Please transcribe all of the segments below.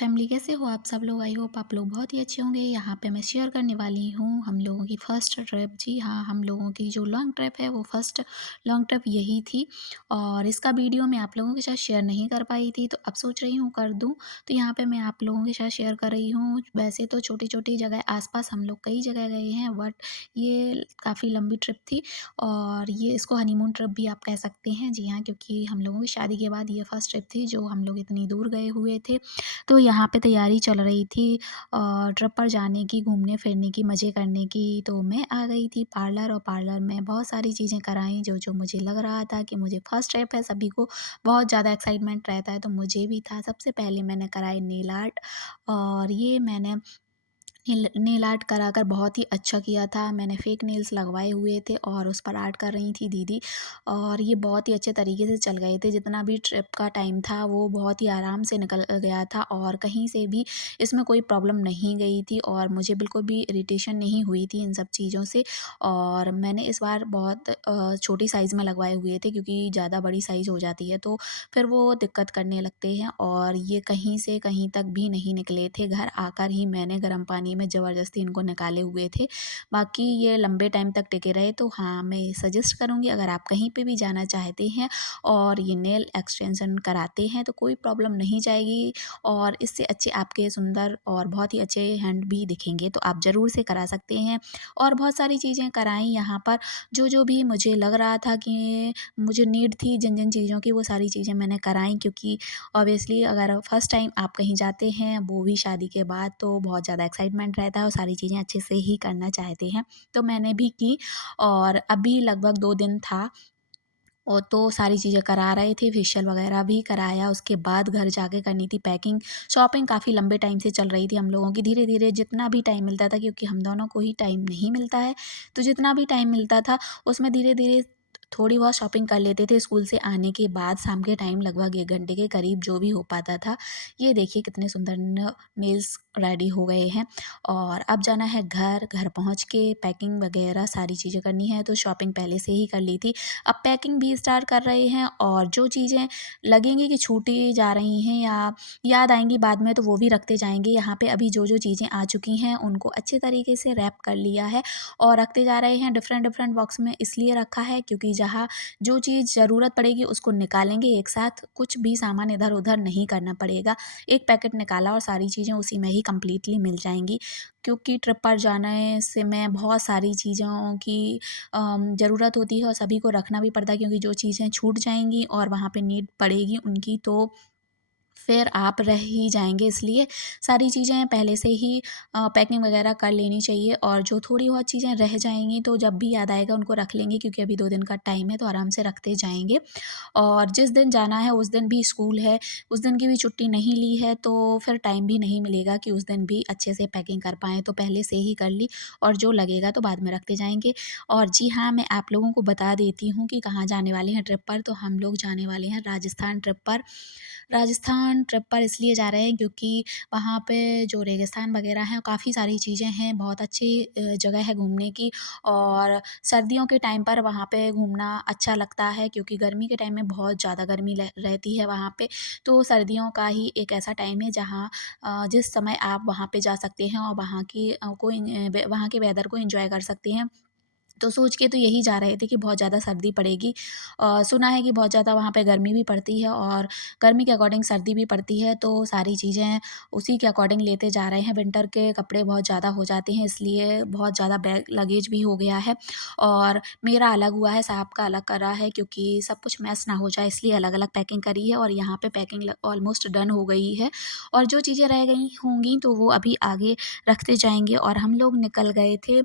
Family, कैसे हो आप सब लोग? आई होप आप लोग बहुत ही अच्छे होंगे। यहाँ पे मैं शेयर करने वाली हूँ हम लोगों की फ़र्स्ट ट्रिप। जी हाँ, हम लोगों की जो लॉन्ग ट्रिप है वो फ़र्स्ट लॉन्ग ट्रिप यही थी और इसका वीडियो मैं आप लोगों के साथ शेयर नहीं कर पाई थी, तो अब सोच रही हूँ कर दूँ। तो यहाँ पे मैं आप लोगों के साथ शेयर कर रही हूँ। वैसे तो छोटी-छोटी जगह आस-पास हम लोग कई जगह गए हैं, बट ये काफ़ी लंबी ट्रिप थी और ये इसको हनीमून ट्रिप भी आप कह सकते हैं। जी हाँ, क्योंकि हम लोगों की शादी के बाद ये फ़र्स्ट ट्रिप थी जो हम लोग इतनी दूर गए हुए थे। तो यहाँ पे तैयारी चल रही थी ट्रिप पर जाने की, घूमने-फिरने की, मज़े करने की। तो मैं आ गई थी पार्लर और पार्लर में बहुत सारी चीज़ें कराईं जो मुझे लग रहा था कि मुझे फर्स्ट ट्रिप है, सभी को बहुत ज़्यादा एक्साइटमेंट रहता है, तो मुझे भी था। सबसे पहले मैंने कराई नेल आर्ट और ये मैंने नेल आर्ट कराकर बहुत ही अच्छा किया था। मैंने फेक नेल्स लगवाए हुए थे और उस पर आर्ट कर रही थी दीदी और ये बहुत ही अच्छे तरीके से चल गए थे। जितना भी ट्रिप का टाइम था वो बहुत ही आराम से निकल गया था और कहीं से भी इसमें कोई प्रॉब्लम नहीं गई थी और मुझे बिल्कुल भी इरिटेशन नहीं हुई थी इन सब चीज़ों से। और मैंने इस बार बहुत छोटी साइज़ में लगवाए हुए थे क्योंकि ज़्यादा बड़ी साइज़ हो जाती है तो फिर वो दिक्कत करने लगते हैं और ये कहीं से कहीं तक भी नहीं निकले थे। घर आकर ही मैंने गर्म पानी में ज़बरदस्ती इनको निकाले हुए थे। बाकी ये लंबे टाइम तक टिके रहे, तो हाँ, मैं सजेस्ट करूँगी अगर आप कहीं पे भी जाना चाहते हैं और ये नेल एक्सटेंशन कराते हैं तो कोई प्रॉब्लम नहीं जाएगी और इससे अच्छे आपके सुंदर और बहुत ही अच्छे हैंड भी दिखेंगे। तो आप ज़रूर से करा सकते हैं और बहुत सारी चीज़ें कराई यहाँ पर, जो भी मुझे लग रहा था कि मुझे नीड थी जिन-जिन चीज़ों की, वो सारी चीज़ें मैंने कराई क्योंकि ऑब्वियसली अगर फर्स्ट टाइम आप कहीं जाते हैं, वो भी शादी के बाद, तो बहुत ज़्यादा एक्साइटमेंट रहता है और सारी चीज़ें अच्छे से ही करना चाहते हैं। तो मैंने भी की और अभी लगभग 2 दिन था और तो सारी चीज़ें करा रहे थे, फेशियल वगैरह भी कराया, उसके बाद घर जाके करनी थी पैकिंग। शॉपिंग काफ़ी लंबे टाइम से चल रही थी हम लोगों की, धीरे-धीरे जितना भी टाइम मिलता था क्योंकि हम दोनों को ही टाइम नहीं मिलता है, तो जितना भी टाइम मिलता था उसमें धीरे-धीरे थोड़ी बहुत शॉपिंग कर लेते थे स्कूल से आने के बाद, शाम के टाइम लगभग 1 घंटे के करीब जो भी हो पाता था। ये देखिए कितने सुंदर नेल्स रेडी हो गए हैं और अब जाना है घर। घर पहुँच के पैकिंग वगैरह सारी चीज़ें करनी है, तो शॉपिंग पहले से ही कर ली थी। अब पैकिंग भी स्टार्ट कर रहे हैं और जो चीज़ें लगेंगी कि छूटी जा रही हैं या याद आएँगी बाद में, तो वो भी रखते जाएँगे। यहाँ पे अभी जो-जो चीज़ें आ चुकी हैं उनको अच्छे तरीके से रैप कर लिया है और रखते जा रहे हैं। डिफ़रेंट-डिफ़रेंट बॉक्स में इसलिए रखा है क्योंकि जहाँ जो चीज़ ज़रूरत पड़ेगी उसको निकालेंगे एक साथ, कुछ भी सामान इधर-उधर नहीं करना पड़ेगा। एक पैकेट निकाला और सारी चीज़ें उसी में ही कंप्लीटली मिल जाएँगी क्योंकि ट्रिप पर जाने से में बहुत सारी चीज़ों की ज़रूरत होती है और सभी को रखना भी पड़ता है क्योंकि जो चीज़ें छूट जाएँगी और वहाँ पे नीड पड़ेगी उनकी, तो फिर आप रह ही जाएँगे, इसलिए सारी चीज़ें पहले से ही पैकिंग वगैरह कर लेनी चाहिए और जो थोड़ी बहुत चीज़ें रह जाएँगी तो जब भी याद आएगा उनको रख लेंगे क्योंकि अभी 2 दिन का टाइम है, तो आराम से रखते जाएँगे। और जिस दिन जाना है उस दिन भी स्कूल है, उस दिन की भी छुट्टी नहीं ली है, तो फिर टाइम भी नहीं मिलेगा कि उस दिन भी अच्छे से पैकिंग कर पाएँ, तो पहले से ही कर ली और जो लगेगा तो बाद में रखते जाएँगे। और जी हाँ, मैं आप लोगों को बता देती हूँ कि कहाँ जाने वाले हैं ट्रिप पर, तो हम लोग जाने वाले हैं राजस्थान ट्रिप पर। राजस्थान ट्रिप पर इसलिए जा रहे हैं क्योंकि वहाँ पे जो रेगिस्तान वगैरह हैं, काफ़ी सारी चीज़ें हैं, बहुत अच्छी जगह है घूमने की और सर्दियों के टाइम पर वहाँ पे घूमना अच्छा लगता है क्योंकि गर्मी के टाइम में बहुत ज़्यादा गर्मी रहती है वहाँ पे। तो सर्दियों का ही एक ऐसा टाइम है जहाँ जिस समय आप वहाँ पे जा सकते हैं और वहाँ की वहाँ के वेदर को एंजॉय कर सकते हैं। तो सोच के तो यही जा रहे थे कि बहुत ज़्यादा सर्दी पड़ेगी। सुना है कि बहुत ज़्यादा वहाँ पे गर्मी भी पड़ती है और गर्मी के अकॉर्डिंग सर्दी भी पड़ती है, तो सारी चीज़ें उसी के अकॉर्डिंग लेते जा रहे हैं। विंटर के कपड़े बहुत ज़्यादा हो जाते हैं, इसलिए बहुत ज़्यादा बैग लगेज भी हो गया है और मेरा अलग हुआ है, साहब का अलग करा है क्योंकि सब कुछ मैस ना हो जाए, इसलिए अलग-अलग पैकिंग करी है और यहाँ पे पैकिंग ऑलमोस्ट डन हो गई है और जो चीज़ें रह गई होंगी तो वो अभी आगे रखते जाएँगे। और हम लोग निकल गए थे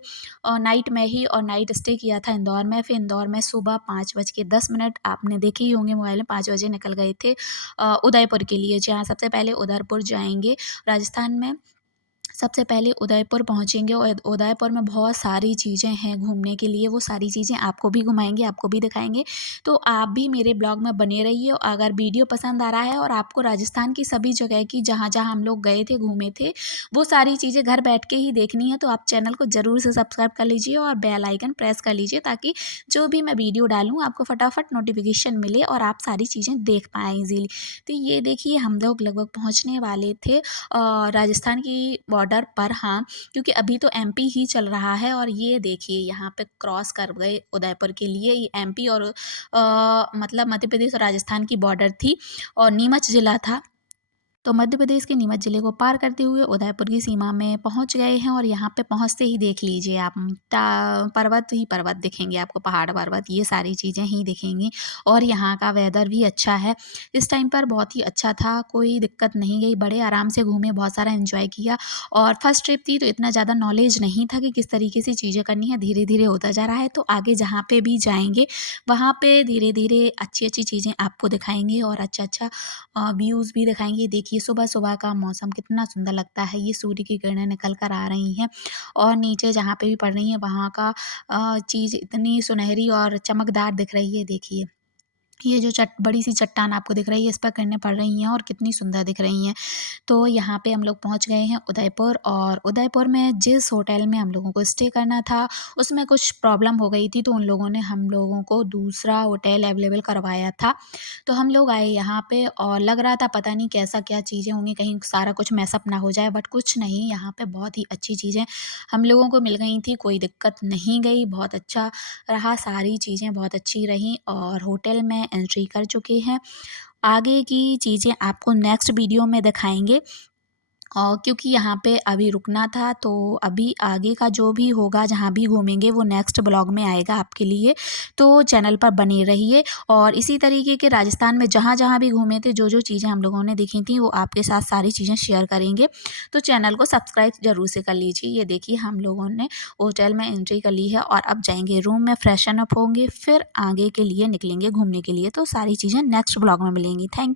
नाइट में ही और नाइट स्टे किया था इंदौर में। फिर इंदौर में सुबह 5:10 आपने देखे ही होंगे मोबाइल में, 5 बजे निकल गए थे उदयपुर के लिए, जहाँ सबसे पहले उदयपुर जाएँगे राजस्थान में। सबसे पहले उदयपुर पहुँचेंगे और उदयपुर में बहुत सारी चीज़ें हैं घूमने के लिए, वो सारी चीज़ें आपको भी घुमाएँगे, आपको भी दिखाएँगे। तो आप भी मेरे ब्लॉग में बने रहिए और अगर वीडियो पसंद आ रहा है और आपको राजस्थान की सभी जगह की जहाँ-जहाँ हम लोग गए थे, घूमे थे, वो सारी चीज़ें घर बैठ के ही देखनी है तो आप चैनल को ज़रूर से सब्सक्राइब कर लीजिए और बेल आइकन प्रेस कर लीजिए ताकि जो भी मैं वीडियो डालूँ आपको फटाफट नोटिफ़िकेशन मिले और आप सारी चीज़ें देख पाएँ ईज़िली। तो ये देखिए हम लोग लगभग पहुँचने वाले थे राजस्थान की बॉर्डर पर, हाँ, क्योंकि अभी तो एमपी ही चल रहा है और ये देखिए यहाँ पे क्रॉस कर गए उदयपुर के लिए। ये एमपी और मतलब मध्य प्रदेश और राजस्थान की बॉर्डर थी और नीमच ज़िला था। तो मध्य प्रदेश के नीमच ज़िले को पार करते हुए उदयपुर की सीमा में पहुंच गए हैं और यहाँ पे पहुंचते ही देख लीजिए आप पर्वत ही पर्वत दिखेंगे आपको, पहाड़ पर्वत ये सारी चीज़ें ही दिखेंगी और यहाँ का वेदर भी अच्छा है। इस टाइम पर बहुत ही अच्छा था, कोई दिक्कत नहीं गई, बड़े आराम से घूमे, बहुत सारा एंजॉय किया और फर्स्ट ट्रिप थी तो इतना ज़्यादा नॉलेज नहीं था कि किस तरीके से चीज़ें करनी है, धीरे धीरे होता जा रहा है। तो आगे जहाँ पे भी जाएंगे वहाँ पे धीरे धीरे अच्छी अच्छी चीज़ें आपको दिखाएंगे और अच्छा अच्छा व्यूज़ भी दिखाएँगे। देखिए सुबह-सुबह का मौसम कितना सुंदर लगता है, ये सूर्य की किरणें निकल कर आ रही हैं और नीचे जहाँ पे भी पड़ रही हैं वहाँ का चीज़ इतनी सुनहरी और चमकदार दिख रही है देखिए। ये जो बड़ी सी चट्टान आपको दिख रही है इस पर किरणें पड़ रही हैं और कितनी सुंदर दिख रही हैं। तो यहाँ पे हम लोग पहुँच गए हैं उदयपुर और उदयपुर में जिस होटल में हम लोगों को स्टे करना था उसमें कुछ प्रॉब्लम हो गई थी तो उन लोगों ने हम लोगों को दूसरा होटल अवेलेबल करवाया था। तो हम लोग आए यहाँ पे और लग रहा था पता नहीं कैसा क्या चीज़ें होंगी, कहीं सारा कुछ मैसअप ना हो जाए, बट कुछ नहीं, यहाँ पे बहुत ही अच्छी चीज़ें हम लोगों को मिल गई थी, कोई दिक्कत नहीं गई, बहुत अच्छा रहा, सारी चीज़ें बहुत अच्छी रहीं और होटल में एंट्री कर चुके हैं। आगे की चीज़ें आपको नेक्स्ट वीडियो में दिखाएँगे क्योंकि यहाँ पे अभी रुकना था तो अभी आगे का जो भी होगा जहाँ भी घूमेंगे वो नेक्स्ट ब्लॉग में आएगा आपके लिए। तो चैनल पर बने रहिए और इसी तरीके के राजस्थान में जहाँ-जहाँ भी घूमे थे, जो-जो चीज़ें हम लोगों ने देखी थी वो आपके साथ सारी चीज़ें शेयर करेंगे। तो चैनल को सब्सक्राइब ज़रूर से कर लीजिए। ये देखिए हम लोगों ने होटल में एंट्री कर ली है और अब जाएँगे रूम में, फ्रेशन अप होंगे, फिर आगे के लिए निकलेंगे घूमने के लिए। तो सारी चीज़ें नेक्स्ट ब्लॉग में मिलेंगी। थैंक